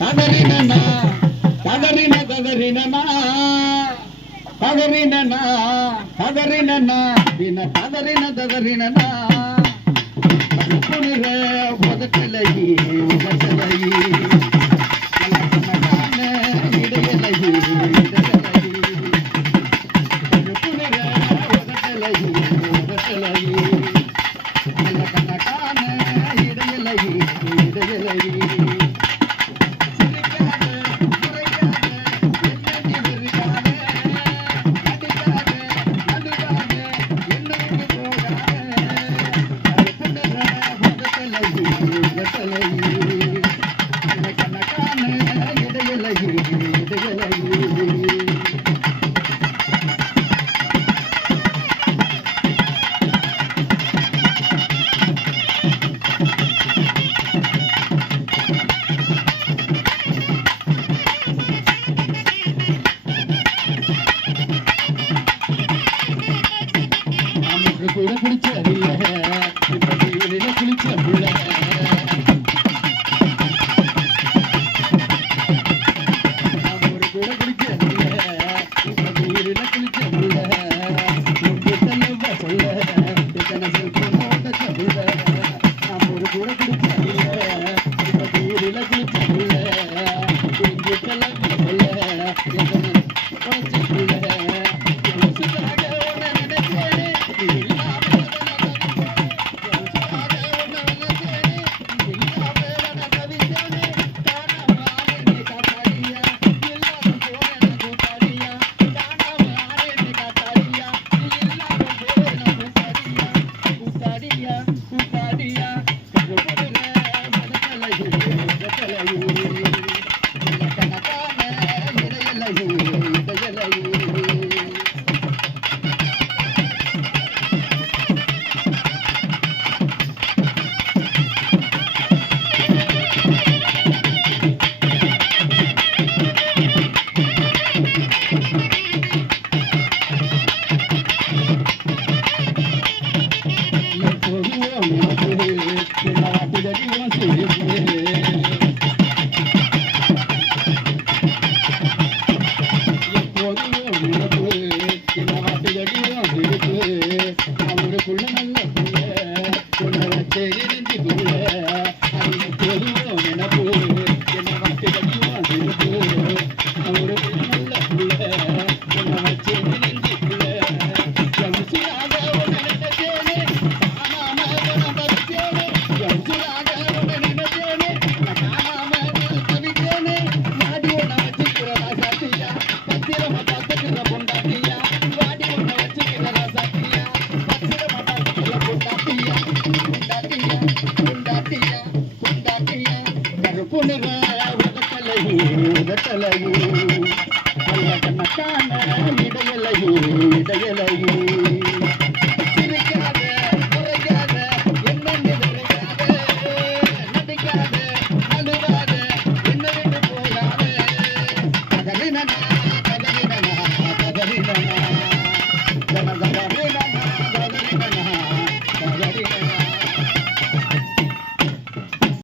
கதறினா கதறின கதறினா கதறினா கதறினா பின்ன கதறின கதறினா புனித உதட்டலகி உதட்டலகி இடையலகி இடையலகி புனித உதட்டலகி உதட்டலகி நல்ல கண்ணக்கான இடையலகி இடையலகி yeah. தெரிய உதட்டலையோ நல்ல கண்ணத்தான இதயலையோ இதயலையோ